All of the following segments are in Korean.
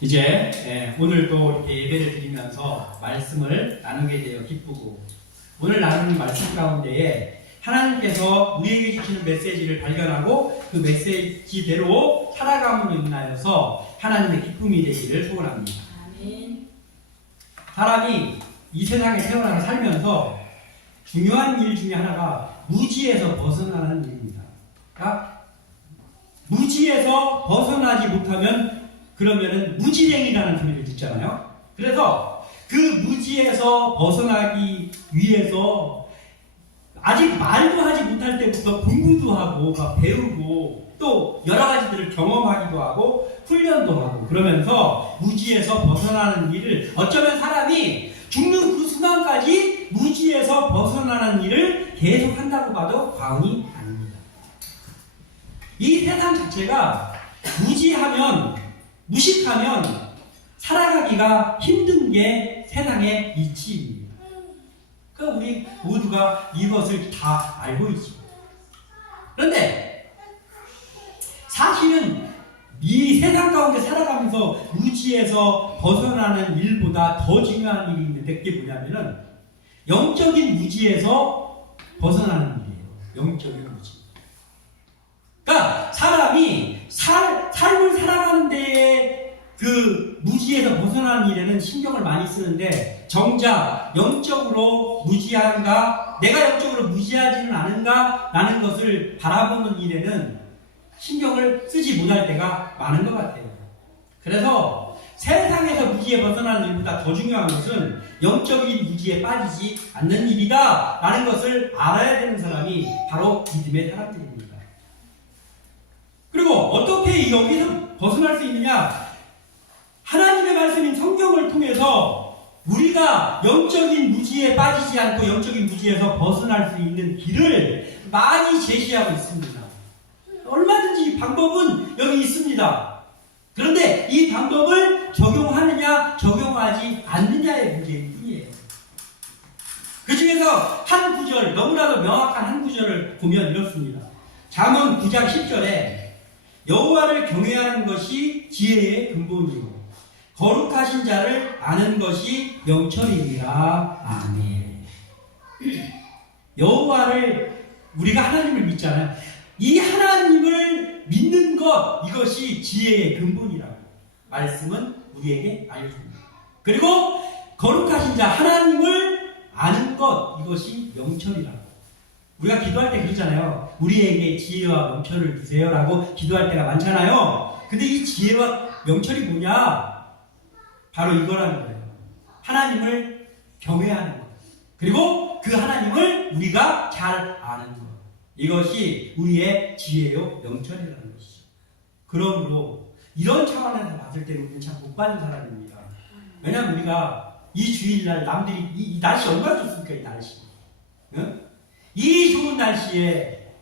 이제 오늘 또 이렇게 예배를 드리면서 말씀을 나누게 되어 기쁘고, 오늘 나누는 말씀 가운데에 하나님께서 우리에게 주시는 메시지를 발견하고 그 메시지대로 살아감으로 인하여서 하나님의 기쁨이 되기를 소원합니다. 아멘. 사람이 이 세상에 태어나서 살면서 중요한 일 중에 하나가 무지에서 벗어나는 일입니다. 그러니까 무지에서 벗어나지 못하면 그러면은 무지랭이라는 소리를 듣잖아요. 그래서 그 무지에서 벗어나기 위해서 아직 말도 하지 못할 때부터 공부도 하고 배우고 또 여러 가지들을 경험하기도 하고 훈련도 하고 그러면서 무지에서 벗어나는 일을, 어쩌면 사람이 죽는 그 순간까지 무지에서 벗어나는 일을 계속 한다고 봐도 과언이 아닙니다. 이 세상 자체가 무식하면 살아가기가 힘든 게 세상의 이치입니다. 그러니까 우리 모두가 이것을 다 알고 있습니다. 그런데 사실은 이 세상 가운데 살아가면서 무지에서 벗어나는 일보다 더 중요한 일이 있는데, 그게 뭐냐면은 영적인 무지에서 벗어나는 일이에요. 영적인 무지. 그러니까 사람이 삶을 살아가는 데에 그 무지에서 벗어나는 일에는 신경을 많이 쓰는데, 정작 영적으로 무지한가, 내가 영적으로 무지하지는 않은가 라는 것을 바라보는 일에는 신경을 쓰지 못할 때가 많은 것 같아요. 그래서 세상에서 무지에 벗어나는 일보다 더 중요한 것은 영적인 무지에 빠지지 않는 일이다 라는 것을 알아야 되는 사람이 바로 믿음의 사람들입니다. 그리고 어떻게 여기서 벗어날 수 있느냐? 하나님의 말씀인 성경을 통해서 우리가 영적인 무지에 빠지지 않고 영적인 무지에서 벗어날 수 있는 길을 많이 제시하고 있습니다. 얼마든지 방법은 여기 있습니다. 그런데 이 방법을 적용하느냐 적용하지 않느냐의 문제일 뿐이에요. 그 중에서 한 구절, 너무나도 명확한 한 구절을 보면 이렇습니다. 잠언 9장 10절에 여호와를 경외하는 것이 지혜의 근본이요 거룩하신 자를 아는 것이 명철이니라. 아멘. 여호와를, 우리가 하나님을 믿잖아요. 이 하나님을 믿는 것, 이것이 지혜의 근본이라고 말씀은 우리에게 알려줍니다. 그리고 거룩하신 자, 하나님을 아는 것, 이것이 명철이라고. 우리가 기도할 때 그러잖아요. 우리에게 지혜와 명철을 주세요 라고 기도할 때가 많잖아요. 근데 이 지혜와 명철이 뭐냐? 바로 이거라는 거예요. 하나님을 경외하는 것, 그리고 그 하나님을 우리가 잘 아는 것, 이것이 우리의 지혜요 명철이라는 것이죠. 그러므로 이런 차원에서 봤을 때 우리는 참 복받은 사람입니다. 왜냐하면 우리가 이 주일날 남들이 이 날씨 얼마나 좋습니까? 이 날씨, 응? 이 좋은 날씨에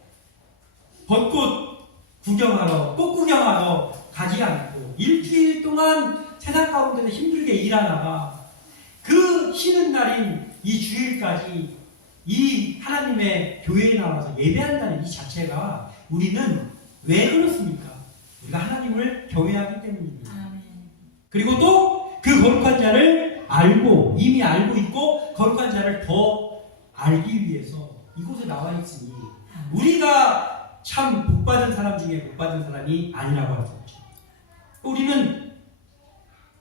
벚꽃 구경하러, 꽃 구경하러 가지 않고 일주일 동안 세상 가운데서 힘들게 일하다가 그 쉬는 날인 이 주일까지 이 하나님의 교회에 나와서 예배한다는 이 자체가, 우리는 왜 그렇습니까? 우리가 하나님을 경외하기 때문입니다. 아멘. 그리고 또 그 거룩한 자를 알고, 이미 알고 있고 거룩한 자를 더 알기 위해서 이곳에 나와 있으니 우리가 참 복받은 사람 중에 복받은 사람이 아니라고 할 수 없죠. 우리는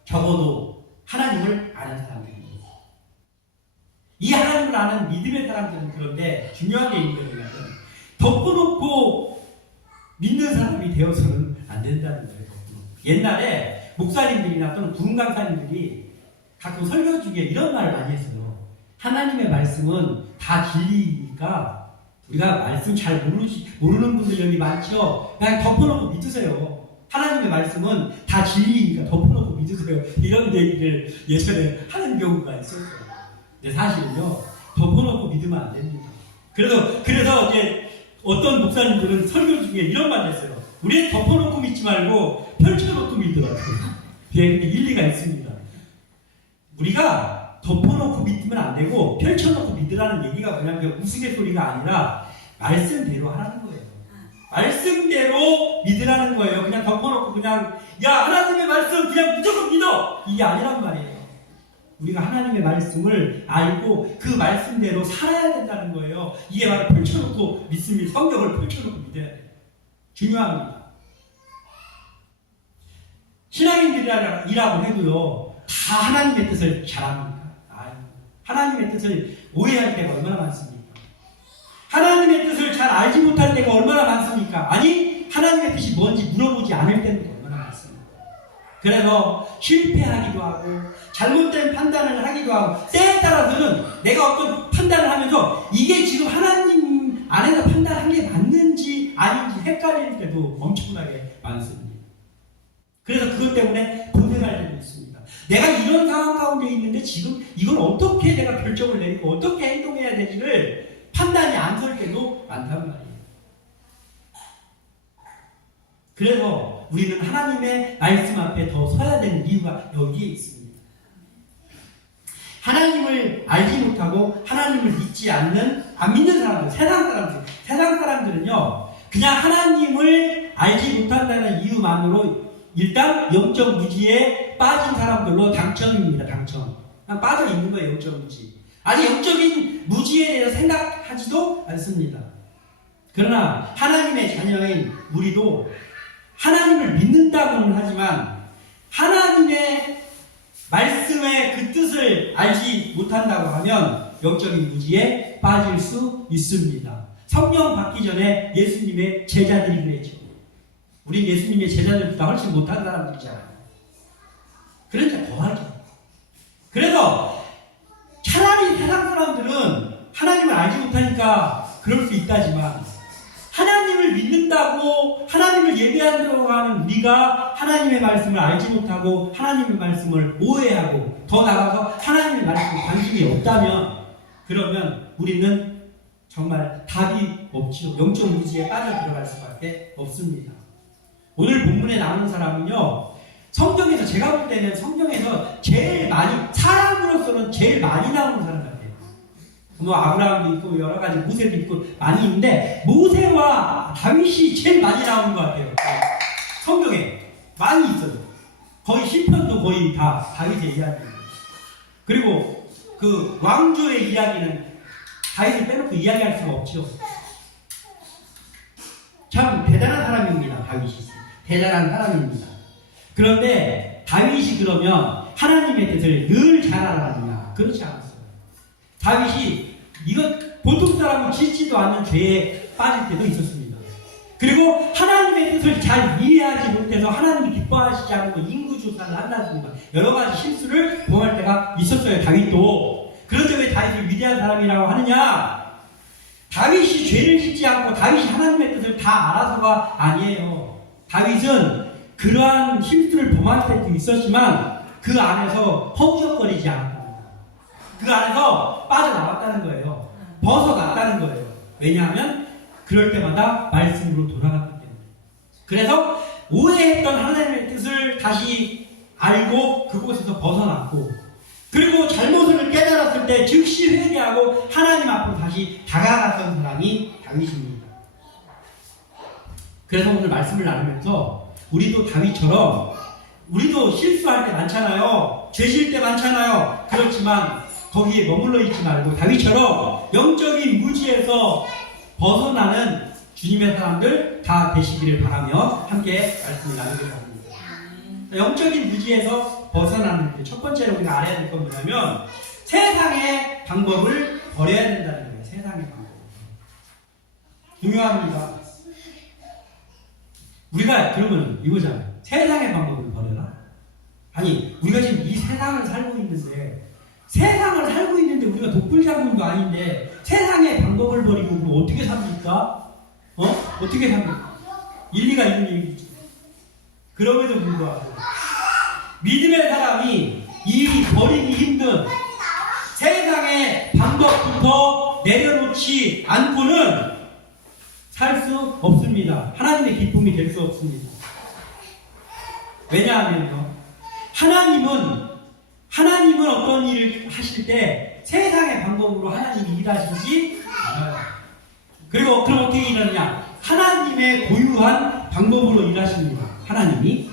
적어도 하나님을 아는 사람들입니다. 이 하나님을 아는 믿음의 사람들은, 그런데 중요한 게 있는 거냐면 덮어놓고 믿는 사람이 되어서는 안 된다는 거예요. 옛날에 목사님들이나 또는 부흥 강사님들이 가끔 설교 중에 이런 말을 많이 했어요. 하나님의 말씀은 다 진리니까, 우리가 말씀 잘 모르는 분들 여기 많죠? 그냥 덮어놓고 믿으세요. 하나님의 말씀은 다 진리니까 덮어놓고 믿으세요. 이런 얘기를 예전에 하는 경우가 있었어요. 근데 사실은요, 덮어놓고 믿으면 안 됩니다. 그래서 이제 어떤 목사님들은 설교 중에 이런 말을 했어요. 우리는 덮어놓고 믿지 말고 펼쳐놓고 믿더라고요. 일리가 있습니다. 우리가 덮어놓고 믿으면 안 되고 펼쳐놓고 믿으라는 얘기가 그냥 우스갯소리가 아니라 말씀대로 하라는 거예요. 말씀대로 믿으라는 거예요. 그냥 덮어놓고 그냥 야 하나님의 말씀 그냥 무조건 믿어 이게 아니란 말이에요. 우리가 하나님의 말씀을 알고 그 말씀대로 살아야 된다는 거예요. 이게 바로 펼쳐놓고 믿습니다. 성경을 펼쳐놓고 믿어야 돼요. 중요합니다. 신앙인들이라고 해도요 다 하나님의 뜻을 잘합니까? 하나님의 뜻을 오해할 때가 얼마나 많습니까? 하나님의 뜻을 잘 알지 못할 때가 얼마나 많습니까? 아니 하나님의 뜻이 뭔지 물어보지 않을 때도 얼마나 많습니까? 그래서 실패하기도 하고 잘못된 판단을 하기도 하고 때에 따라서는 내가 어떤 판단을 하면서 이게 지금 하나님 안에서 판단한 게 맞는지 아닌지 헷갈릴 때도 엄청나게 많습니다. 그래서 그것 때문에 고생할 때도 있습니다. 내가 이런 상황 가운데 있는데 지금 이걸 어떻게 내가 결정을 내리고 어떻게 행동해야 되지를 판단이 안 설 때도 많단 말이에요. 그래서 우리는 하나님의 말씀 앞에 더 서야 되는 이유가 여기에 있습니다. 하나님을 알지 못하고 하나님을 믿지 않는 안 믿는 사람들, 세상 사람들은요 그냥 하나님을 알지 못한다는 이유만으로 일단 영적 무지에 빠진 사람들로 당첨입니다. 당첨. 그냥 빠져 있는 거예요. 영적 무지. 아니 영적인 무지에 대해서 생각하지도 않습니다. 그러나 하나님의 자녀인 우리도 하나님을 믿는다고는 하지만 하나님의 말씀의 그 뜻을 알지 못한다고 하면 영적인 무지에 빠질 수 있습니다. 성령 받기 전에 예수님의 제자들이 그랬죠. 우리 예수님의 제자들보다 훨씬 못한 사람들이잖아요. 그러니까 더하죠. 그래서 차라리 세상 사람들은 하나님을 알지 못하니까 그럴 수 있다지만 하나님을 믿는다고 하나님을 예배한다고 하는 우리가 하나님의 말씀을 알지 못하고 하나님의 말씀을 오해하고 더 나아가서 하나님의 말씀에 관심이 없다면 그러면 우리는 정말 답이 없지요. 영적 무지에 빠져 들어갈 수밖에 없습니다. 오늘 본문에 나오는 사람은요 성경에서 제가 볼 때는 성경에서 제일 많이 사람으로서는 제일 많이 나오는 사람 같아요. 뭐 아브라함도 있고 여러 가지 모세도 있고 많이 있는데 모세와 다윗이 제일 많이 나오는 것 같아요. 성경에 많이 있어요. 거의 시편도 거의 다 다윗의 이야기입니다. 그리고 그 왕조의 이야기는 다윗을 빼놓고 이야기할 수가 없죠. 참 대단한 사람입니다. 다윗이 대단한 사람입니다. 그런데 다윗이 그러면 하나님의 뜻을 늘 잘 알아가느냐? 그렇지 않았어요. 다윗이 이거 보통 사람은 짓지도 않는 죄에 빠질 때도 있었습니다. 그리고 하나님의 뜻을 잘 이해하지 못해서 하나님이 기뻐하시지 않고 인구조사를 한다든가 여러 가지 실수를 범할 때가 있었어요. 다윗도. 그런데 왜 다윗을 위대한 사람이라고 하느냐? 다윗이 죄를 짓지 않고 다윗이 하나님의 뜻을 다 알아서가 아니에요. 다윗은 그러한 실수를 범할 때도 있었지만 그 안에서 허우적거리지 않았답니다. 그 안에서 빠져나왔다는 거예요. 벗어났다는 거예요. 왜냐하면 그럴 때마다 말씀으로 돌아갔기 때문에. 그래서 오해했던 하나님의 뜻을 다시 알고 그곳에서 벗어났고 그리고 잘못을 깨달았을 때 즉시 회개하고 하나님 앞으로 다시 다가갔던 사람이 다윗입니다. 그래서 오늘 말씀을 나누면서 우리도 다윗처럼 우리도 실수할 때 많잖아요. 죄질 때 많잖아요. 그렇지만 거기에 머물러 있지 말고 다윗처럼 영적인 무지에서 벗어나는 주님의 사람들 다 되시기를 바라며 함께 말씀을 나누려고 합니다. 영적인 무지에서 벗어나는 첫 번째로 우리가 알아야 될 건 뭐냐면 세상의 방법을 버려야 된다는 거예요. 세상의 방법. 중요합니다. 우리가 그러면 이거잖아요. 세상의 방법을 버려라? 아니 우리가 지금 이 세상을 살고 있는데 세상을 살고 있는데 우리가 독불장군도 아닌데 세상의 방법을 버리고 그럼 어떻게 삽니까? 어떻게 삽니까? 일리가 있는 얘기죠. 그럼에도 불구하고 믿음의 사람이 이 버리기 힘든 세상의 방법부터 내려놓지 않고는 살 수 없습니다. 하나님의 기쁨이 될 수 없습니다. 왜냐하면요. 하나님은 어떤 일을 하실 때 세상의 방법으로 하나님이 일하시지 않아요. 그리고 그럼 어떻게 일하느냐? 하나님의 고유한 방법으로 일하십니다. 하나님이.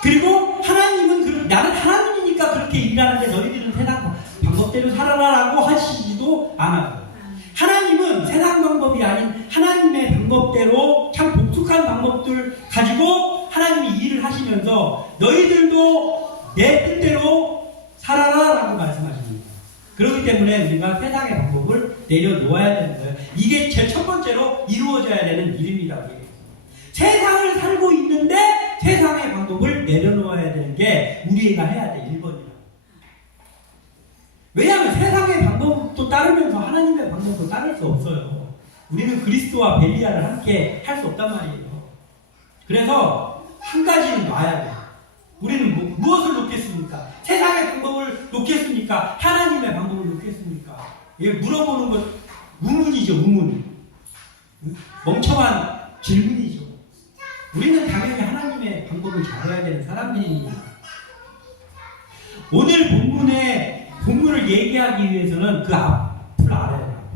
그리고 하나님은 나는 하나님이니까 그렇게 일하는데 너희들은 세상 방법대로 살아라라고 하시지도 않아요. 하나님은 세상 방법이 아닌 하나님의 방법대로 참 독특한 방법들 가지고 하나님이 일을 하시면서 너희들도 내 뜻대로 살아라라고 말씀하십니다. 그렇기 때문에 우리가 세상의 방법을 내려놓아야 되는 거예요. 이게 제일 첫 번째로 이루어져야 되는 일입니다. 세상을 살고 있는데 세상의 방법을 내려놓아야 되는 게 우리가 해야 될 1번이에요. 왜냐하면 세상의 방법도 따르면서 하나님의 방법도 따를 수 없어요. 우리는 그리스도와 벨리아를 함께 할 수 없단 말이에요. 그래서 한 가지는 놔야 돼요. 우리는 무엇을 놓겠습니까? 세상의 방법을 놓겠습니까? 하나님의 방법을 놓겠습니까? 이게 물어보는 것 우문이죠. 우문. 멍청한 질문이죠. 우리는 당연히 하나님의 방법을 잘해야 되는 사람들입니다. 오늘 본문을 얘기하기 위해서는 그 앞을 알아야 돼요.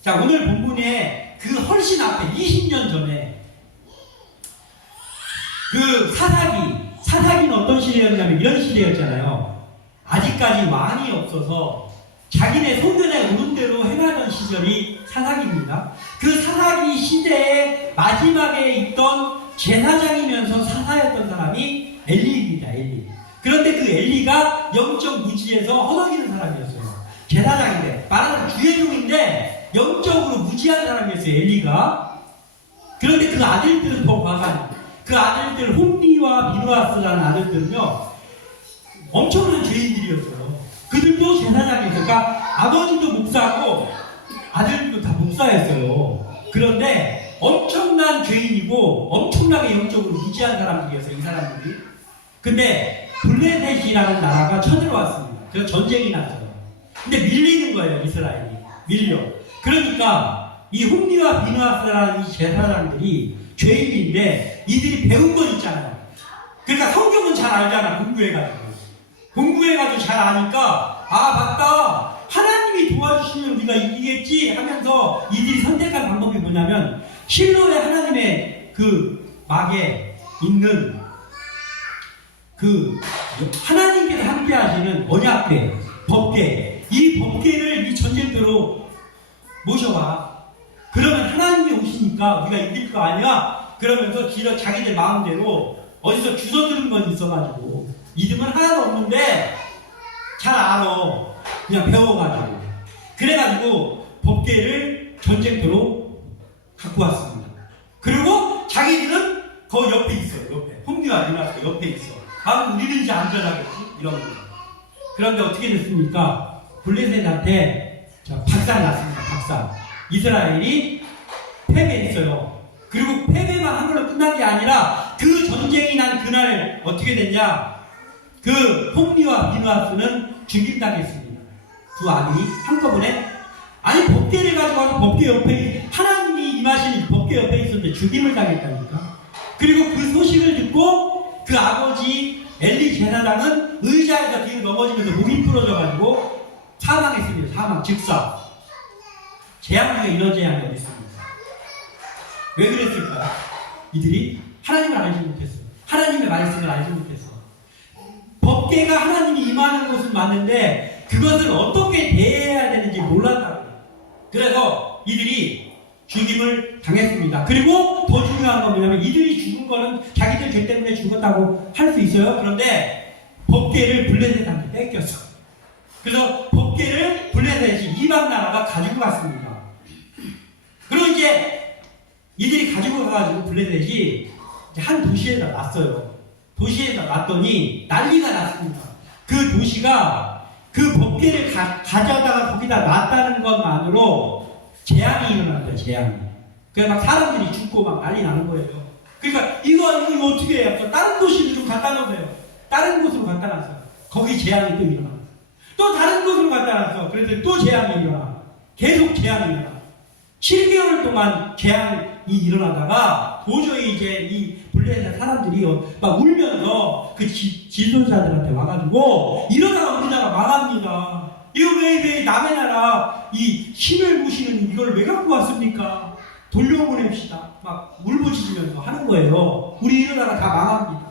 자, 오늘 본문에 그 훨씬 앞에 20년 전에 그 사사기는 어떤 시대였냐면 이런 시대였잖아요. 아직까지 왕이 없어서 자기네 소견에 오는 대로 행하던 시절이 사사기입니다. 그 사사기 시대의 마지막에 있던 제사장이면서 사사였던 사람이 엘리입니다. 엘리. 그런데 그 엘리가 영적 무지에서 허덕이는 사람이었어요. 제사장인데 말하자면 주의종인데 영적으로 무지한 사람이었어요. 엘리가. 그런데 그 아들들은 더 과한 그 아들들 홈리와 비누아스라는 아들들은요 엄청난 죄인들이었어요. 그들도 제사장이었어요. 그러니까 아버지도 목사고 아들들도 다 목사였어요. 그런데 엄청난 죄인이고 엄청나게 영적으로 무지한 사람들이었어요. 이 사람들이. 근데 블레셋이라는 나라가 쳐들어왔습니다. 그래서 전쟁이 났어요. 근데 밀리는 거예요. 이스라엘이. 밀려. 그러니까 이 홈리와 비누아스라는 이 제사장들이 죄인인데 이들이 배운 건 있잖아요. 그러니까 성경은 잘 알잖아. 공부해가지고 잘 아니까 맞다. 하나님이 도와주시면 우리가 이기겠지 하면서 이들이 선택한 방법이 뭐냐면 실로의 하나님의 그 막에 있는 그 하나님께서 함께 하시는 언약궤, 법궤, 이 법궤를 이 전쟁터로 모셔와. 그러면 하나님이 오시니까 우리가 이길 거 아니야? 그러면서 자기들 마음대로 어디서 주워 들은 건 있어가지고 이름은 하나도 없는데 잘 알아. 그냥 배워가지고. 그래가지고 법궤를 전쟁터로 갖고 왔습니다. 그리고 자기들은 그 옆에 있어요. 옆에. 홈리와 비누아스 옆에 있어. 우리는 이제 안전하겠지? 이런 거. 그런데 어떻게 됐습니까? 블레셋한테 박살 났습니다. 박살. 이스라엘이 패배했어요. 그리고 패배만 한 걸로 끝난 게 아니라 그 전쟁이 난 그날 어떻게 됐냐? 그 홈리와 비누아스는 죽임당했습니다. 두 아들이 한꺼번에 법궤를 가지고 와서 법궤 옆에 하나님이 임하신 법궤 옆에 있었는데 죽임을 당했다니까. 그리고 그 소식을 듣고 그 아버지 엘리 제사장은 의자에서 뒤로 넘어지면서 목이 부러져가지고 사망했습니다. 사망, 즉사. 재앙 중에 이런 재앙이 어디 있습니까? 왜 그랬을까? 이들이 하나님을 알지 못했어. 하나님의 말씀을 알지 못했어. 법궤가 하나님이 임하는 것은 맞는데 그것을 어떻게 대해야 되는지 몰랐다고. 그래서 이들이 죽임을 당했습니다. 그리고 더 중요한 건 뭐냐면 이들이 죽은 거는 자기들 죄 때문에 죽었다고 할 수 있어요. 그런데 법궤를 블레셋한테 뺏겼어. 그래서 법궤를 블레셋이 이방 나라가 가지고 갔습니다. 그리고 이제 이들이 가지고 가가지고 블레셋이 한 도시에다 놨어요. 도시에다 놨더니 난리가 났습니다. 그 도시가 그 법궤를 가져다가 거기다 놨다는 것만으로 재앙이 일어난 거예요. 재앙이. 그래서 막 사람들이 죽고 막 난리 나는 거예요. 그러니까 이거 어떻게 해요? 다른 도시를 좀 갖다 놓으세요. 다른 곳으로 갖다 놨어요. 거기 재앙이 또 일어나. 또 다른 곳으로 갖다 놨어. 그래서 또 재앙이 일어나. 계속 재앙이 일어나. 7개월 동안 재앙이 일어나다가 도저히 이제 이 블레셋 사람들이 막 울면서 그 지도자들한테 와가지고 이러다가 우리나라 망합니다. 이거 왜 남의 나라 이 힘을 모시는 이걸 왜 갖고 왔습니까? 돌려보냅시다. 막 울부짖으면서 하는 거예요. 우리 이러다가 다 망합니다.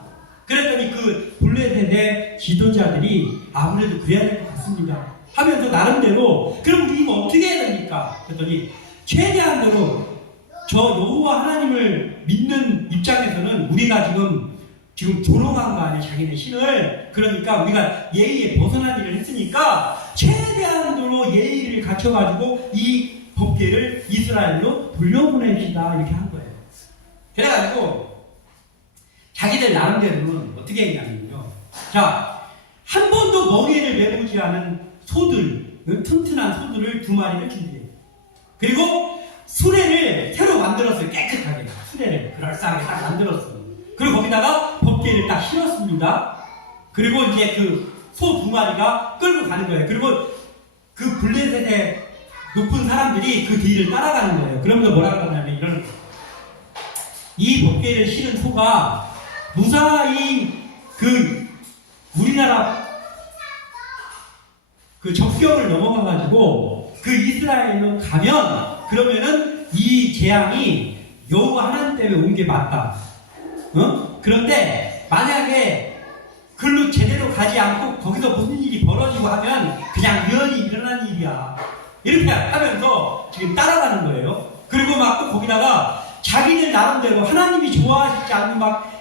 그랬더니 그 블레셋의 지도자들이 아무래도 그래야 될 것 같습니다 하면서 나름대로 그럼 우리 이거 어떻게 해야 됩니까? 그랬더니 최대한대로 저 여호와 하나님을 믿는 입장에서는 우리가 지금 조롱한 거 아니에요, 자기네 신을. 그러니까 우리가 예의에 벗어난 일을 했으니까 최대한도로 예의를 갖춰가지고 이 법궤를 이스라엘로 돌려보냅시다 이렇게 한 거예요. 그래가지고 자기들 나름대로는 어떻게 했냐면요, 자, 한 번도 멍에를 매보지 않은 소들, 튼튼한 소들을 2마리를 준비해요. 그리고 수레를 새로 만들었어요. 깨끗하게 수레를 그럴싸하게 딱 만들었어요. 그리고 거기다가 법궤를 딱 실었습니다. 그리고 이제 그 소 2마리가 끌고 가는 거예요. 그리고 그 블레셋의 높은 사람들이 그 뒤를 따라가는 거예요. 그러면서 뭐라고 하냐면 이런, 이 법궤를 실은 소가 무사히 그 우리나라 그 적경을 넘어가가지고 그 이스라엘로 가면 그러면은 이 재앙이 여호와 하나님 때문에 온 게 맞다. 그런데 만약에 글로 제대로 가지 않고 거기서 무슨 일이 벌어지고 하면 그냥 우연히 일어난 일이야. 이렇게 하면서 지금 따라가는 거예요. 그리고 막 또 거기다가 자기들 나름대로 하나님이 좋아하시지 않는 막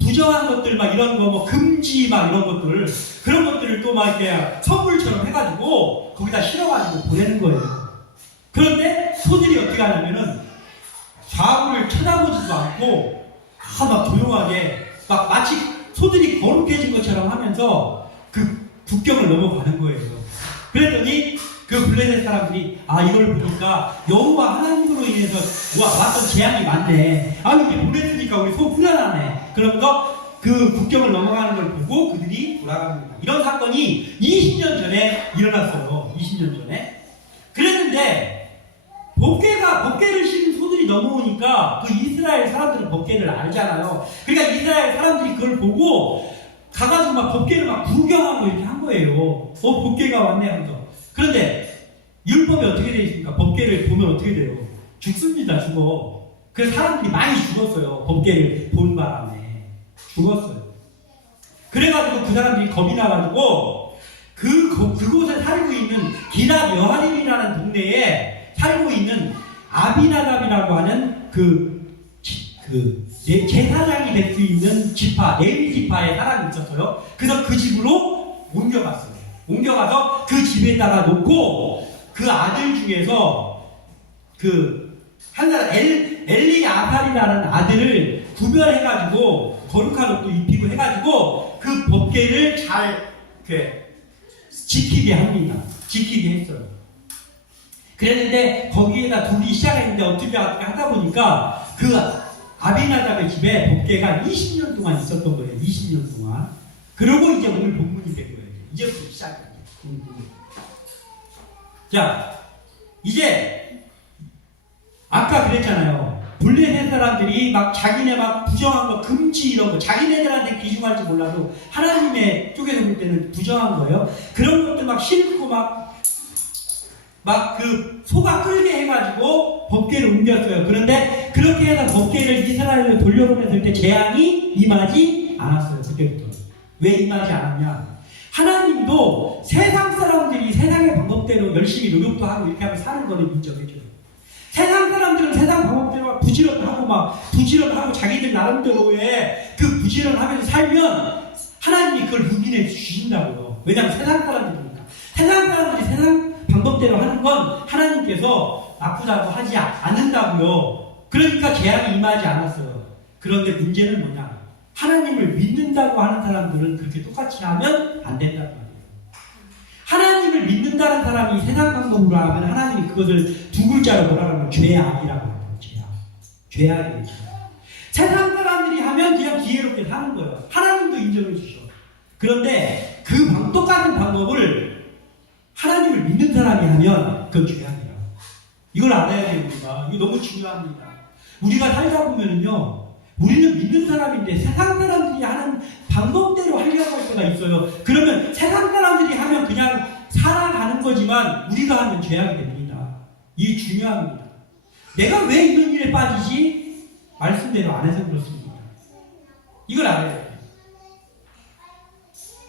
부정한 것들 막 이런 거 뭐 금지 막 이런 것들 그런 것들을 또 막 이렇게 선물처럼 해가지고 거기다 실어가지고 보내는 거예요. 그런데 소들이 어떻게 하냐면은 좌우를 쳐다보지도 않고 막 조용하게 막 마치 소들이 거룩해진 것처럼 하면서 그 국경을 넘어가는 거예요. 그랬더니 그 블레셋 사람들이 이걸 보니까 여호와 하나님으로 인해서 왔던 재앙이 많네. 이렇게 보냈으니까 우리 속 후련하네. 그러면서 그 국경을 넘어가는 걸 보고 그들이 돌아갑니다. 이런 사건이 20년 전에 일어났어요. 20년 전에. 그랬는데 법궤를 실은 소들이 넘어오니까 그 이스라엘 사람들은 법궤를 알잖아요. 그러니까 이스라엘 사람들이 그걸 보고 가가지고 막 법궤를 막 구경하고 이렇게 한 거예요. 법궤가 왔네 하면서. 그런데 율법이 어떻게 되어 있습니까? 법궤를 보면 어떻게 돼요? 죽습니다. 죽어. 그래서 사람들이 많이 죽었어요. 법궤를 본 바람에 죽었어요. 그래가지고 그 사람들이 겁이 나가지고 그곳에 살고 있는 기럇 여하림이라는 동네에 살고 있는 아비나답이라고 하는 제사장이 될 수 있는 지파, 레위 지파의 사람이 있었어요. 그래서 그 집으로 옮겨갔어요. 옮겨가서 그 집에다가 놓고 그 아들 중에서 한 사람 엘리아살이라는 아들을 구별해가지고 거룩한 옷도 입히고 해가지고 그 법궤를 잘 지키게 합니다. 지키게 했어요. 그랬는데 거기에다 두기 시작했는데 어떻게 하다 보니까 그 아비나답의 집에 법궤가 20년 동안 있었던 거예요. 20년 동안. 그러고 이제 오늘 본문이 된 거예요. 이제부터 시작이에요. 자, 이제 아까 그랬잖아요. 블레셋 사람들이 막 자기네 막 부정한 거 금지 이런 거 자기네들한테 귀중할지 몰라도 하나님의 쪽에서 볼 때는 부정한 거예요. 그런 것들 막 싫고 막 그 소가 끌게 해가지고 법궤를 옮겼어요. 그런데 그렇게 해서 법궤를 이스라엘로 돌려보냈을 때 재앙이 임하지 않았어요. 그때부터. 왜 임하지 않았냐? 하나님도 세상 사람들이 세상의 방법대로 열심히 노력도 하고 이렇게 하면 사는 거는 인정해줘요. 세상 사람들은 세상 방법대로 부지런하고 자기들 나름대로의 그 부지런하면서 살면 하나님이 그걸 묵인해 주신다고요. 왜냐하면 세상 사람들이니까. 세상 사람들이 세상 방법대로 하는 건 하나님께서 나쁘다고 하지 않는다고요. 그러니까 재앙이 임하지 않았어요. 그런데 문제는 뭐냐? 하나님을 믿는다고 하는 사람들은 그렇게 똑같이 하면 안 된다는 말이에요. 하나님을 믿는다는 사람이 세상 방법으로 하면 하나님이 그것을 2글자로 뭐라 하면 죄악이라고 합니다. 죄악이에요. 세상 사람들이 하면 그냥 기회롭게 사는 거예요. 하나님도 인정해 주셔. 그런데 그 똑같은 방법을 하나님을 믿는 사람이 하면 그건 죄악이에요. 이걸 알아야 됩니다. 이거 너무 중요합니다. 우리가 살다 보면은요, 우리는 믿는 사람인데 세상 사람들이 하는 방법대로 하려고 할 때가 있어요. 그러면 세상 사람들이 하면 그냥 살아가는 거지만 우리가 하면 죄악이 됩니다. 이게 중요합니다. 내가 왜 이런 일에 빠지지? 말씀대로 안 해서 그렇습니다. 이걸 알아야 돼요.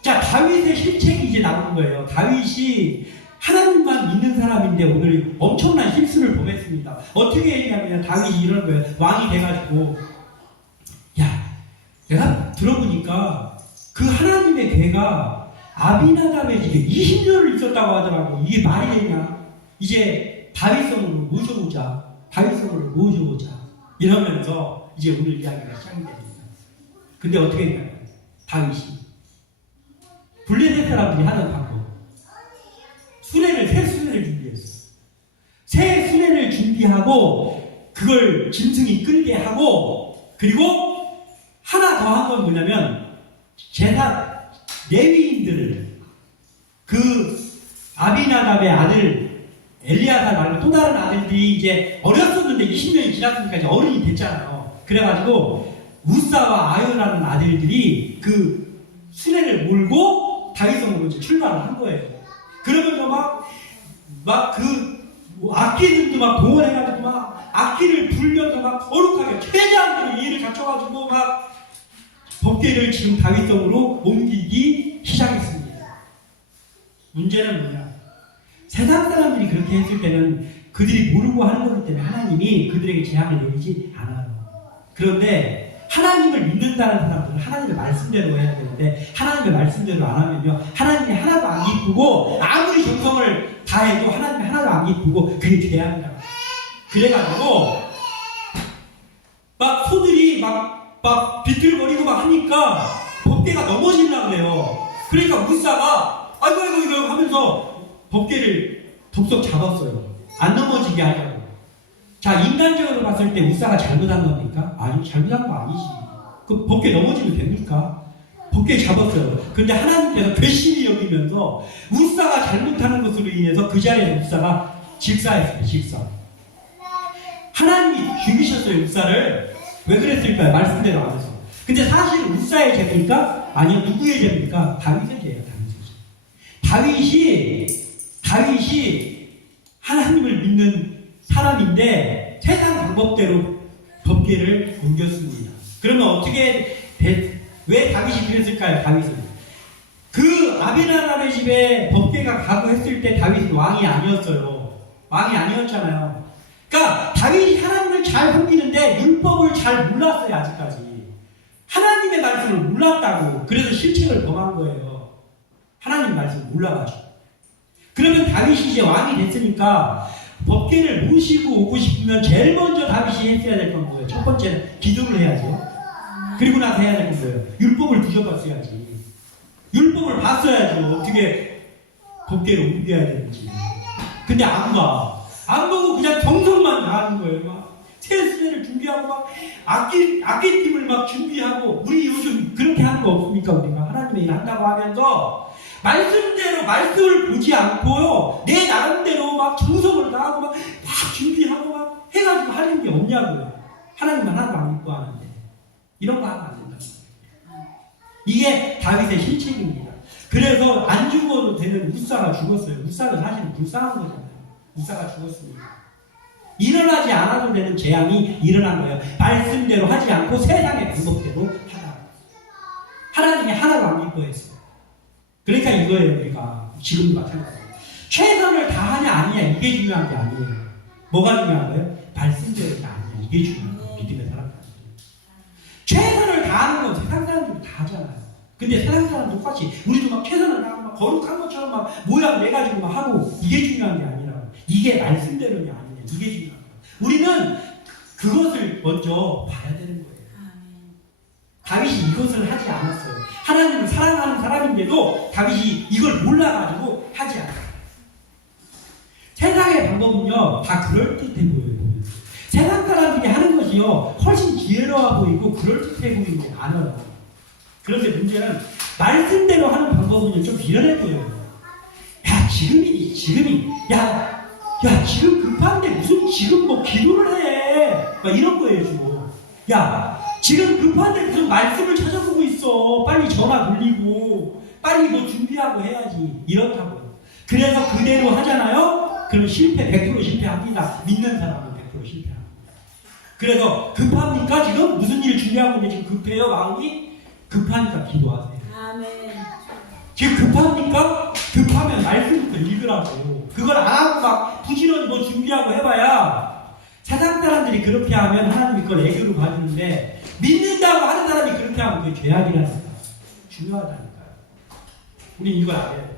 자, 다윗의 실책이 이제 나오는 거예요. 다윗이 하나님만 믿는 사람인데 오늘 엄청난 실수를 범했습니다. 어떻게 했냐면 다윗이 이런 거예요. 왕이 돼가지고, 야, 내가 들어보니까 그 하나님의 괴가 아비나답의 집에 20년을 있었다고 하더라고. 이게 말이 되냐? 이제 다윗성으로 모셔보자. 다윗성으로 모셔보자. 이러면서 이제 오늘 이야기가 시작이 됩니다. 근데 어떻게 했냐면 다윗이 블레셋 사람들이 하는 방법, 새 수레를 준비했어. 새 수레를 준비하고 그걸 짐승이 끌게 하고, 그리고 하나 더 한 건 뭐냐면 제사 레위인들을, 그 아비나답의 아들 엘리야사 말고 또 다른 아들들이 이제 어렸었는데 20년이 지났으니까 이제 어른이 됐잖아요. 그래가지고 우사와 아요라는 아들들이 그 수레를 몰고 다윗성으로 이제 출발을 한 거예요. 그러면서 막 그 악기들도 막 동원해가지고 막 악기를 불면서 막 거룩하게 최대한으로 예의를 갖춰가지고 막 법궤를 지금 다윗성으로 옮기기 시작했습니다. 문제는 뭐냐? 세상 사람들이 그렇게 했을 때는 그들이 모르고 하는 거기 때문에 하나님이 그들에게 재앙을 내리지 않아요. 그런데 하나님을 믿는다는 사람들은 하나님의 말씀대로 해야 되는데 하나님의 말씀대로 안 하면요, 하나님이 하나도 안 기쁘고 아무리 정성을 다해도 하나님이 하나도 안 기쁘고 그게 재앙이다. 그래가지고 막 소들이 막 비틀거리고 막 하니까 법궤가 넘어지려고 그래요. 그러니까 무사가 아이고 이거 하면서 법궤를 덥석 잡았어요. 안 넘어지게 하려고. 자, 인간적으로 봤을 때 우사가 잘못한 겁니까? 아니, 잘못한 거 아니지. 그 법궤 넘어지면 됩니까? 법궤 잡았어요. 그런데 하나님께서 괘씸히 여기면서 우사가 잘못하는 것으로 인해서 그 자리에 우사가 직사했어요. 직사. 하나님이 죽이셨어요. 우사를. 왜 그랬을까요? 말씀대로 안 해서. 근데 사실 우사의 죄입니까? 아니요. 누구의 죄입니까? 다윗의 죄예요. 다윗의 죄. 다윗이 하나님을 믿는 사람인데 세상 방법대로 법궤를 옮겼습니다. 그러면 어떻게 왜 다윗이 그랬을까요? 다윗은 그 아비나답의 집에 법궤가 가고 했을 때 다윗은 왕이 아니었어요. 왕이 아니었잖아요. 그러니까 다윗이 하나님을 잘 섬기는데 율법을 잘 몰랐어요. 아직까지 하나님의 말씀을 몰랐다고. 그래서 실책을 범한 거예요. 하나님 말씀을 몰라가지고. 그러면 다윗이 이제 왕이 됐으니까 법궤를 모시고 오고 싶으면 제일 먼저 다윗이 했어야 될 건 뭐예요? 첫 번째는 기도를 해야죠. 그리고 나서 해야 될 건 뭐예요? 율법을 뒤져봤어야지. 율법을 봤어야죠. 어떻게 법궤를 옮겨야 되는지. 근데 안 봐. 안 보고 그냥 정성만 다하는 거예요. 막 새 수레를 준비하고 막 악기팀을 막 준비하고. 우리 요즘 그렇게 하는 거 없습니까? 우리가 하나님의 일 한다고 하면서 말씀대로 말씀을 보지 않고요, 내 나름대로 막 정성을 다하고 막 준비하고 막 해가지고 하는 게 없냐고요. 하나님만 하나도 안 믿고 하는데 이런 거 하면 안 된다고. 이게 다윗의 실책입니다. 그래서 안 죽어도 되는 우사가 죽었어요. 우사는 사실은 불쌍한 거잖아요. 우사가 죽었습니다. 일어나지 않아도 되는 재앙이 일어난 거예요. 말씀대로 하지 않고 세상의 방법대로 하다. 하나님이 하나도 안 기뻐했어요. 그러니까 이거예요. 우리가 지금도 마찬가지예요. 최선을 다하냐 아니냐 이게 중요한 게 아니에요. 뭐가 중요한 거예요? 말씀대로가 아니냐 이게 중요한 거예요. 믿음의 사람들. 최선을 다하는 건 세상 사람들이 다 하잖아요. 근데 세상 사람들 똑같이 우리도 막 최선을 다하고 막 거룩한 것처럼 막 모양 내가지고 막 하고 이게 중요한 게 아니라 이게 말씀대로냐 아니냐 이게 중요한 거예요. 우리는 그것을 먼저 봐야 되는 거예요. 다윗이 이것을 하지 않았어요. 하나님을 사랑하는 사람인데도 다윗이 이걸 몰라가지고 하지 않았어요. 세상의 방법은요 다 그럴듯해 보여요. 세상 사람들이 하는 것이요 훨씬 지혜로워 보이고 그럴듯해 보이지 않아요. 그런데 문제는 말씀대로 하는 방법은요 좀 미련해 보여요. 야 지금이 지금 급한데 무슨 지금 뭐 기도를 해 막 이런 거예요. 주로 야 지금 급한데 무슨 말씀을 찾아보고 있어. 빨리 전화 돌리고 빨리 뭐 준비하고 해야지. 이렇다고요. 그래서 그대로 하잖아요. 그럼 100% 실패합니다. 믿는 사람은 100% 실패합니다. 그래서 급합니까? 지금 무슨 일 준비하고 있는데 지금 급해요? 마음이? 급하니까 기도하세요. 아멘. 지금 급합니까? 급하면 말씀부터 읽으라고. 그걸 안 하고 막 부지런히 뭐 준비하고 해봐야 세상 사람들이 그렇게 하면 하나님이 그걸 애교로 봐주는데 믿는다고 하는 사람이 그렇게 하면 그게 죄악이라니까. 중요하다니까요. 우리 이걸 알아야 돼요.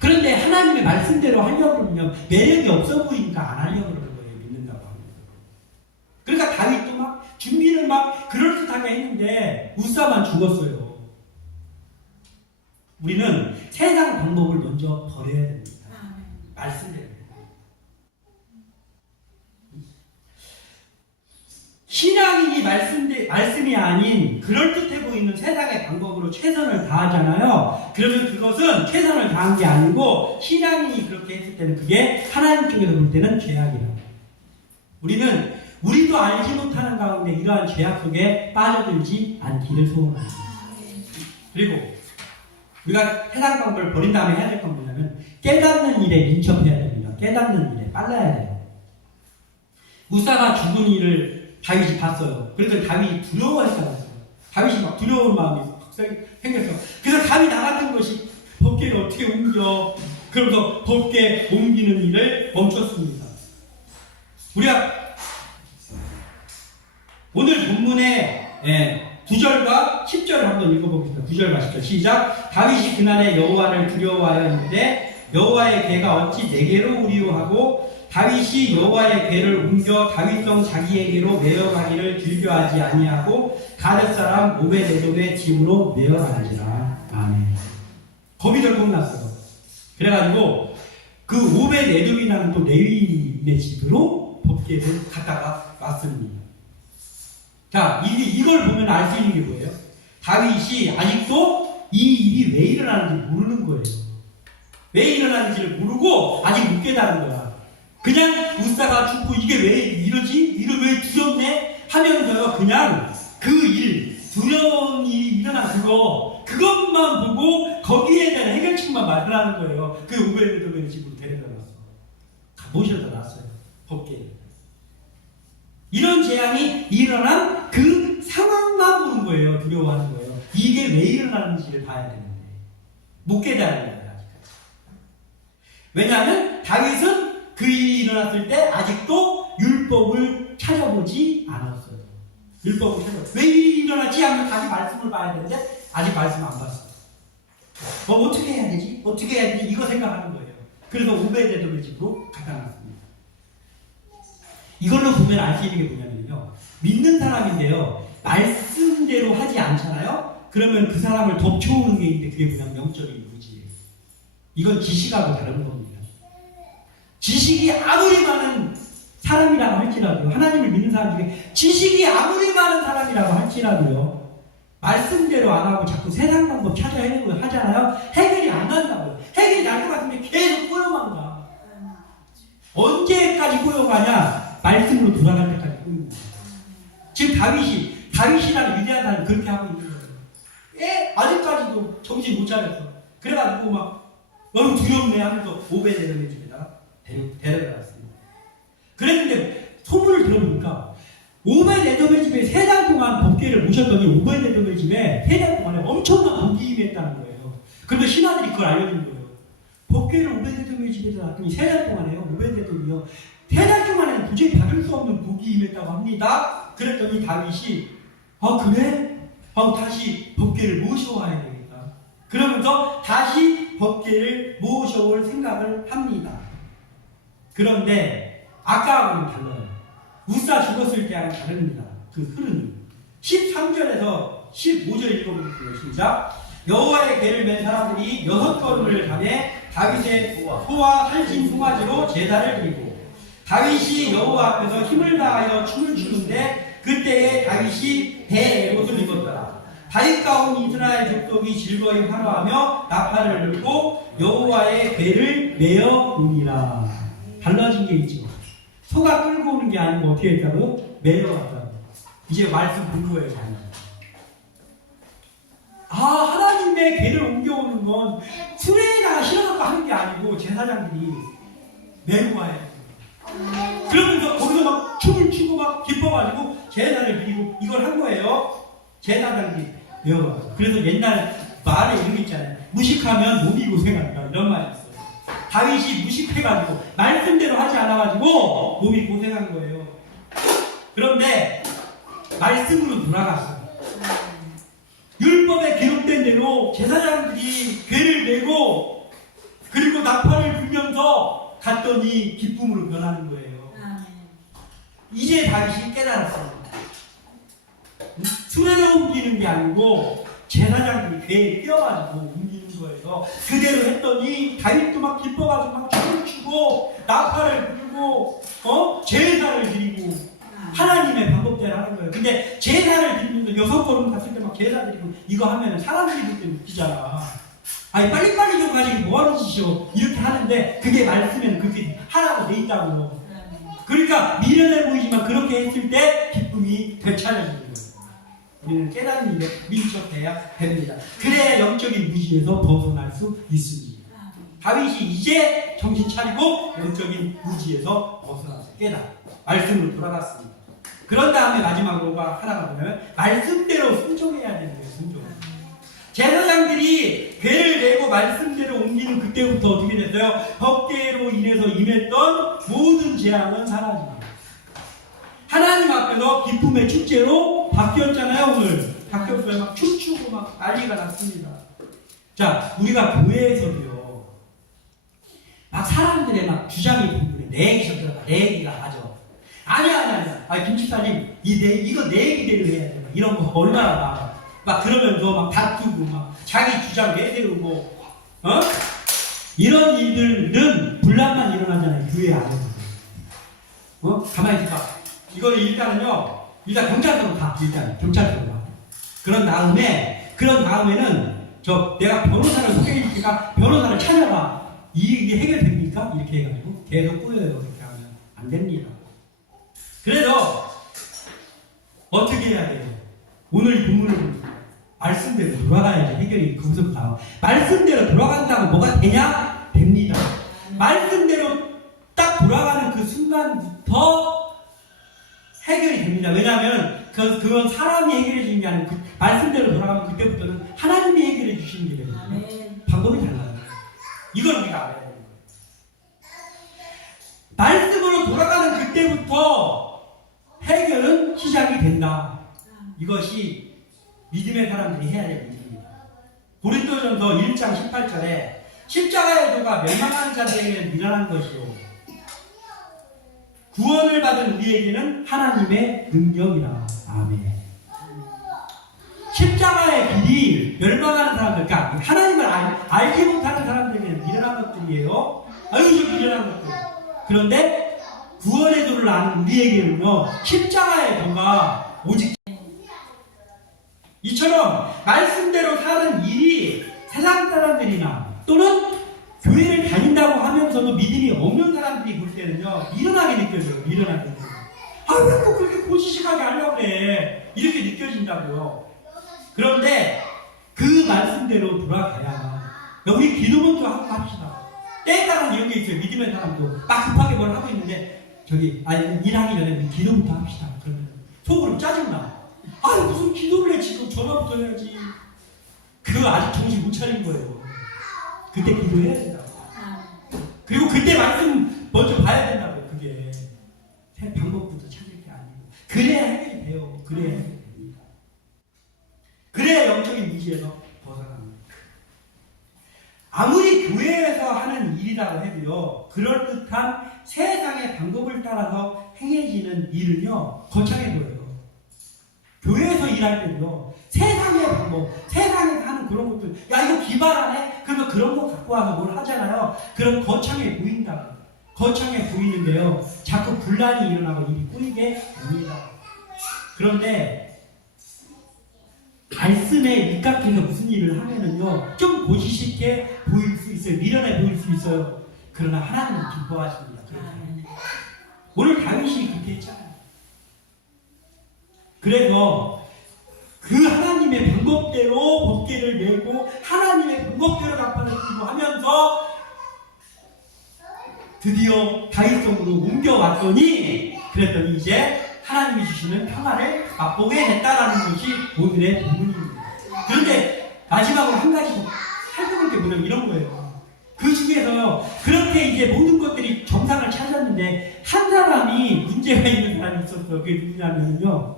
그런데 하나님의 말씀대로 하려고 그러면 매력이 없어 보이니까 안 하려고 그러는 거예요. 믿는다고 하면. 그러니까 다윗도 막 준비를 막 그럴듯하게 했는데 우사만 죽었어요. 우리는 세상 방법을 먼저 버려야 됩니다. 말씀대로. 신앙인이 말씀이 아닌 그럴듯해 보이는 세상의 방법으로 최선을 다하잖아요. 그러면 그것은 최선을 다한 게 아니고 신앙인이 그렇게 했을 때는 그게 하나님 쪽에서 볼 때는 죄악이라고. 우리도 알지 못하는 가운데 이러한 죄악 속에 빠져들지 않기를 소원합니다. 그리고 우리가 세상 방법을 버린 다음에 해야 될 건 뭐냐면 깨닫는 일에 민첩해야 됩니다. 깨닫는 일에 빨라야 돼요. 우사가 죽은 일을 다윗이 봤어요. 그래서 다윗이 두려워했잖아요. 다윗이 막 두려운 마음이 생겼어. 그래서 감히 나 같은 것이 법궤를 어떻게 옮겨? 그러면서 법궤 옮기는 일을 멈췄습니다. 우리가 오늘 본문에 9절과 10절을 한번 읽어보겠습니다. 9절과 10절 시작. 다윗이 그날에 여호와를 두려워하였는데 여호와의 궤가 어찌 내게로 오리오 하고 다윗이 여호와의 궤를 옮겨 다윗성 자기에게로 메어가기를 즐겨하지 아니하고 가렙 사람 오벳에돔의 집으로 메어간지라. 아멘. 겁이 덜컥 났어요. 그래가지고 그 오벳에돔이라는 또 레위인의 집으로 법궤를 갖다가 왔습니다. 자, 이걸 보면 알 수 있는 게 뭐예요? 다윗이 아직도 이 일이 왜 일어나는지 모르는 거예요. 왜 일어나는지를 모르고 아직 못 깨달은 거야. 그냥 우사가 죽고 이게 왜 이러지? 이거 왜 두렵네? 하면서요, 그냥 그 일, 두려운 일이 일어난 그것만 보고 거기에 대한 해결책만 말하는 거예요. 그 오벳에돔의 집으로 데려다 놨어. 모셔다 놨어요. 법궤를. 이런 재앙이 일어난 그 상황만 보는 거예요. 두려워하는 거예요. 이게 왜 일어나는지를 봐야 되는데 못 깨달은 거예요. 아직까지. 왜냐하면 다윗은 그 일이 일어났을 때 아직도 율법을 찾아보지 않았어요. 율법을 찾아보지. 왜 일이 일어났지 하면 다시 말씀을 봐야 되는데 아직 말씀 안 봤어요. 어떻게 해야 되지? 어떻게 해야 되지? 이거 생각하는 거예요. 그래서 오벳에돔의 집으로 갖다 놨습니다. 이걸로 보면 알 수 있는 게 뭐냐면요. 믿는 사람인데요. 말씀대로 하지 않잖아요. 그러면 그 사람을 덮쳐오는 게 있는데 그게 뭐냐면 영적인 무지예요. 이건 지식하고 다른 겁니다. 지식이 아무리 많은 사람이라고 할지라도요. 하나님을 믿는 사람 중에 지식이 아무리 많은 사람이라고 할지라도요. 말씀대로 안 하고 자꾸 세상 방법 찾아 해내고 하잖아요. 해결이 안 난다고요. 해결이 날 것 같은데 계속 꼬여만 가. 언제까지 꼬여가냐? 말씀으로 돌아갈 때까지 꼬입니다. 지금 다윗이라는 위대한 사람이 그렇게 하고 있는 거예요. 아직까지도 정신 못 차렸어. 그래가지고 막 너무 두렵네 하면서 오벳에돔의 집에다가 데려갔습니다. 그랬는데 소문을 들어보니까 오벳에돔의 집에 3달 동안 법궤를 모셨더니 오벳에돔의 집에 3달 동안에 엄청난 복이 임했다는 거예요. 그러면 신하들이 그걸 알려준 거예요. 법궤를 오벳에돔의 집에서 놨더니 3달 동안에요. 오벳에돔이요. 3달 동안에는 도저히 받을 수 없는 복이 임했다고 합니다. 그랬더니 다윗이 그래? 다시 법궤를 모셔와야 되겠다. 그러면서 다시 법궤를 모셔올 생각을 합니다. 그런데 아까하고는 달라요. 우사 죽었을 때하고 다릅니다. 그 흐름이. 13절에서 15절 읽어보겠습니다. 시작. 여호와의 궤를 맨 사람들이 6걸음을 가매 다윗의 소와 살찐 송아지로 제사를 드리고 다윗이 여호와 앞에서 힘을 다하여 춤을 추는데 그때에 다윗이 배옷을 입었더라. 다윗 가운 이스라엘 족속이 즐거이 환호하며 나팔을 불고 여호와의 궤를 메어 오니라. 달라진 게 있죠. 소가 끌고 오는 게 아니고 어떻게 했다고? 메어 왔다고. 이제 말씀 본 거예요. 하나님의 궤를 옮겨오는 건 수레에다가 실어갖고 하는 게 아니고 제사장들이 메고 와야 돼요. 그러면서 거기서 막 춤을 춤추고 막 기뻐가지고 제사를 드리고 이걸 한 거예요. 제사장들이 외워가지고. 그래서 옛날 말에 이런 게 있잖아요. 무식하면 몸이 고생한다 이런 말이 있어요. 다윗이 무식해가지고 말씀대로 하지 않아가지고 몸이 고생한 거예요. 그런데 말씀으로 돌아갔어요. 율법에 기록된 대로 제사장들이 괴를 내고 그리고 나팔을 불면서 갔더니 기쁨으로 변하는 거예요. 이제 다윗이 깨달았습니다. 수레를 옮기는 게 아니고 제사장들이 괴에 뛰어가지고 옮기는 거예요. 그대로 했더니 다윗도 막 기뻐가지고 막 춤을 추고 나팔을 불고 제사를 드리고 하나님의 방법대로 하는 거예요. 근데 제사를 드리면서 여섯 걸음 갔을 때 막 제사 드리고 이거 하면 사람들이 볼 때 웃기잖아. 아니 빨리빨리 좀 가지고 뭐하는 짓이요 이렇게 하는데 그게 말씀에는 그렇게 하라고 돼 있다고. 그러니까 미련해 보이지만 그렇게 했을 때 기쁨이 되찾아지는 거예요. 우리는 깨닫는 일에 민첩해야 됩니다. 그래야 영적인 무지에서 벗어날 수 있습니다. 다윗이 이제 정신 차리고 영적인 무지에서 벗어나서 말씀으로 돌아갔습니다. 그런 다음에 마지막으로가 하나가 뭐냐면 말씀대로 순종해야 되는 거예요. 순종. 제사장들이 괴를 내고 말씀대로 옮기는 그때부터 어떻게 됐어요? 법궤로 인해서 임했던 모든 재앙은 사라집니다. 하나님 앞에서 기쁨의 축제로 바뀌었잖아요. 오늘 바뀌었어요. 막 춤추고 막 난리가 났습니다. 자, 우리가 교회에서도요 막 사람들의 막 주장이 분분해. 내 얘기 좀 들어봐. 내 얘기가 하죠. 아니야. 김집사님, 이거 내 얘기대로 해야 돼. 이런 거 얼마나 막 그러면서 막 다투고 막 자기 주장 내세우고 이런 일들은 분란만 일어나잖아요. 교회 안에서. 가만히 있어. 이거는 일단 경찰서로 가. 경찰서로 가. 그런 다음에는 내가 변호사를 소개해줄게니까 변호사를 찾아봐. 이게 해결됩니까? 이렇게 해가지고 계속 꼬여요. 이렇게 하면 안 됩니다. 그래서 어떻게 해야 돼요? 오늘 본문을 보면 말씀대로 돌아가야지 해결이 거기서부터 나와. 말씀대로 돌아간다고 뭐가 되냐? 됩니다. 말씀대로 딱 돌아가는 그 순간부터 해결이 됩니다. 왜냐하면 그건 사람이 해결해 주는 게 아니고 말씀대로 돌아가면 그때부터는 하나님이 해결해 주시는 게 됩니다. 방법이 달라요. 이걸 우리가 알아야 돼요. 말씀으로 돌아가는 그때부터 해결은 시작이 된다. 이것이 믿음의 사람들이 해야 될 일입니다. 고린도전서 1장 18절에 십자가의 도가 멸망하는 자들에게는 미련한 것이요 구원을 받은 우리에게는 하나님의 능력이라. 아멘. 십자가의 길이 멸망하는 사람들, 그러니까 하나님을 알지 못하는 사람들에게는 미련한 것들이에요. 아유, 저 미련한 것들. 그런데 구원의 도를 아는 우리에게는요, 십자가의 도가 오직 이처럼 말씀대로 사는 일이 세상 사람들이나 또는 교회를 다닌다고 하면서도 믿음이 없는 사람들이 볼 때는요, 미련하게 느껴져요. 미련하게 느껴져요. 왜 꼭 그렇게 고지식하게 하려고 그래. 이렇게 느껴진다고요. 그런데 그 말씀대로 돌아가야 우리 기도문도 하고 합시다. 때에 따라 이런 게 있어요. 믿음의 사람도 막 급하게 뭘 하고 있는데 일하기 전에 기도부터 합시다. 그러면 속으로 짜증나. 무슨 기도를 해. 지금 전화부터 해야지. 그거 아직 정신 못 차린 거예요. 그때 기도해야 된다고. 그리고 그때 말씀 먼저 봐야 된다고. 그게 방법부터 찾을 게 아니고 그래야 해결이 돼요. 그래야 해결이 됩니다. 그래야 영적인 무지에서 벗어납니다. 아무리 교회에서 하는 일이라고 해도요, 그럴듯한 세상의 방법을 따라서 행해지는 일은요, 거창해 보여요. 교회에서 일할 때도요, 세상의 방법, 세상에서 하는 그런 것들, 이거 기발하네? 그러면 그런 거 갖고 와서 뭘 하잖아요. 그럼 거창해 보인다고. 거창해 보이는데요, 자꾸 분란이 일어나고 일이 꼬이게 됩니다. 그런데 말씀에 입각해서 무슨 일을 하면은요, 좀 고지식해 보일 수 있어요. 미련해 보일 수 있어요. 그러나 하나님은 기뻐하십니다. 오늘 다윗이 그렇게 했잖아요. 그래서 그 하나님의 방법대로 법궤를 내고 나팔을 불고 하면서 드디어 다윗성으로 옮겨왔더니 그랬더니 이제 하나님이 주시는 평화를 맛보게 됐다라는 것이 오늘의 본문입니다. 그런데 마지막으로 한 가지 더 살펴볼 게 뭐냐면 이런 거예요. 그 중에서 그렇게 이제 모든 것들이 정상을 찾았는데 한 사람이 문제가 있는 사람이 있었어. 그게 누구냐면요.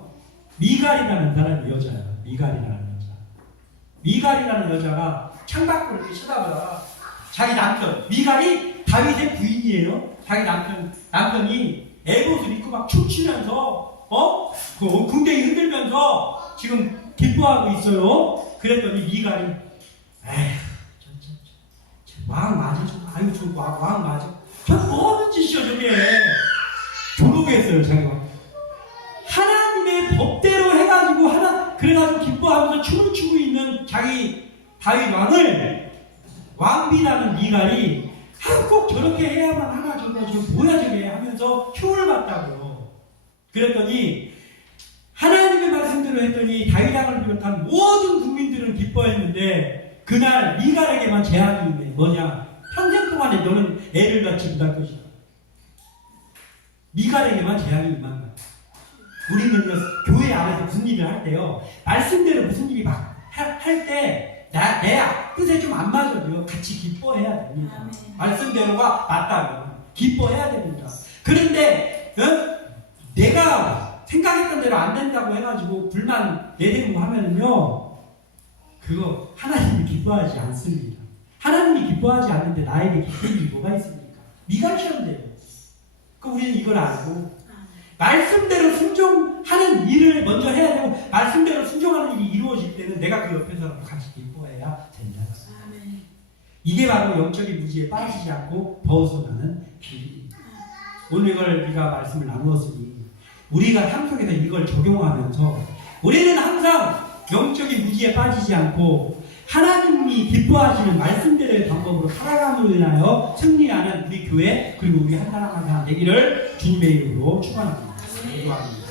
미갈이라는 사람이 여자예요. 미갈이라는 여자가 창밖으로 이렇게 쳐다보다가 자기 남편, 미갈이 다윗의 부인이에요. 자기 남편이 에봇을 입고 막 춤추면서, 그 궁뎅이 흔들면서 지금 기뻐하고 있어요. 그랬더니 미갈이, 에휴, 왕 맞아. 아유, 왕 맞아. 저 뭐 하는 짓이야, 저게. 조롱했어요, 자기가. 하나님의 법대로 해가지고, 그래가지고 기뻐하면서 춤을 추고 있는 자기 다윗 왕을 왕비라는 미갈이 꼭 저렇게 해야만 하나 저거 뭐야 저게 하면서 흉을 봤다고요. 그랬더니 하나님의 말씀대로 했더니 다윗 왕을 비롯한 모든 국민들은 기뻐했는데 그날 미갈에게만 제한이 있네. 뭐냐? 평생 동안에 너는 애를 낳지 못할 것이다. 미갈에게만 제한이 임한 거야. 우리는 교회 안에서 무슨 일을 할 때요, 말씀대로 무슨 일이 막 할 때 내 뜻에 좀 안 맞아도요 같이 기뻐해야 됩니다. 말씀대로가 맞다면 기뻐해야 됩니다. 그런데 내가 생각했던 대로 안 된다고 해가지고 불만 내대고 하면은요, 그거 하나님이 기뻐하지 않습니다. 하나님이 기뻐하지 않는데 나에게 기쁜 일이 뭐가 있습니까? 미갈처럼 돼요. 그러니까 우리는 이걸 알고 말씀대로 순종하는 일을 먼저 해야 되고 말씀대로 순종하는 일이 이루어질 때는 내가 그 옆에서 같이 기뻐해야 된다. 이게 바로 영적인 무지에 빠지지 않고 벗어나는 길입니다. 오늘 이걸 우리가 말씀을 나누었으니 우리가 삶 속에서 이걸 적용하면서 우리는 항상 영적인 무지에 빠지지 않고 하나님이 기뻐하시는 말씀대로의 방법으로 살아감으로 인하여 승리하는 우리 교회 그리고 우리 한 사람 한 사람 되기를 주님의 이름으로 축원합니다. 기도합니다.